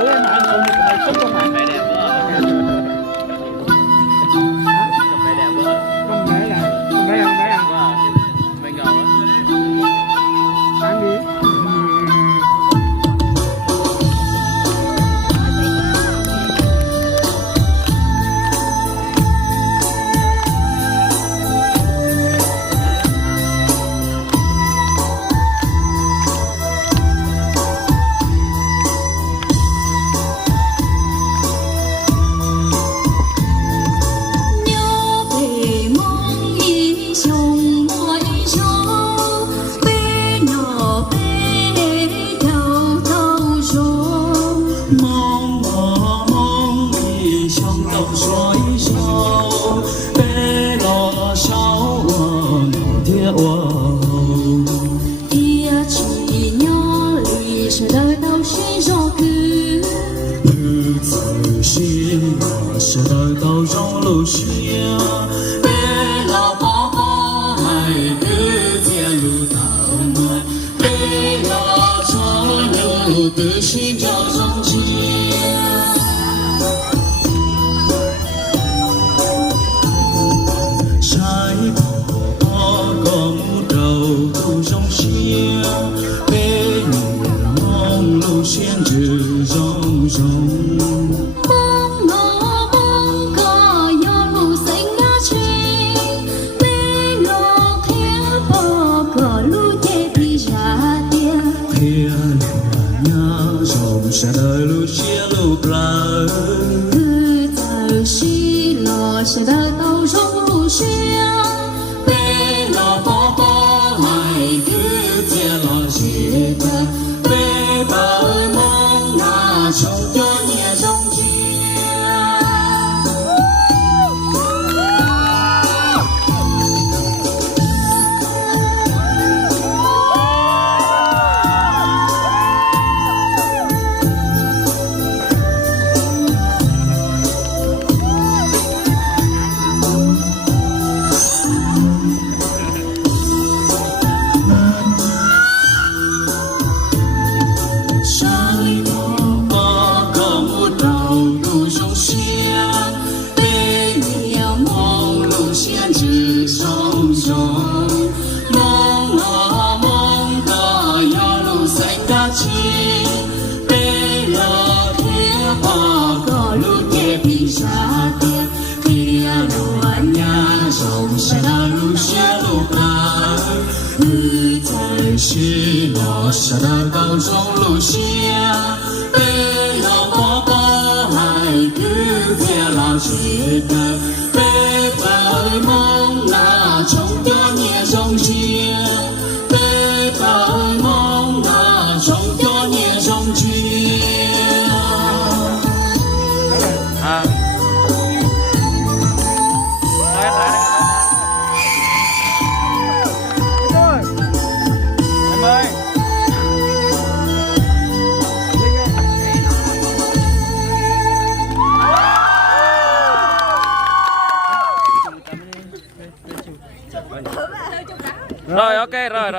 tụi em ăn cơm thì mày xúc không ạ? Mẹ đẹp quá. Mẹ đẹp quá. Con bé là con bé ăn Wow. Mày ngầu á. ăn đi. sẽ đợi tàu trong lũ xia bé là bó bó hay cứ theo lũ tàu mà bé là cho lũ tự xin cho dòng chia trái có con đầu tu trong xia bé nhìn mong lũ xiên trừ rong rong sẽ đợi lũ chia lũ plà cứ chờ xí lò sẽ đợi tàu trong lũ xia bé lò bó bó hay cứ chia lò chia ta bé bà ơi mong là trong cho nhẹ trong xí lò sẽ đợi tàu trong lũ xia bé lò bó bó hay cứ theo lò chia ta bé bà ơi mong là trong cho nhẹ dòng chia bé bà ơi mong là trong cho nhẹ dòng chia Rồi ok rồi.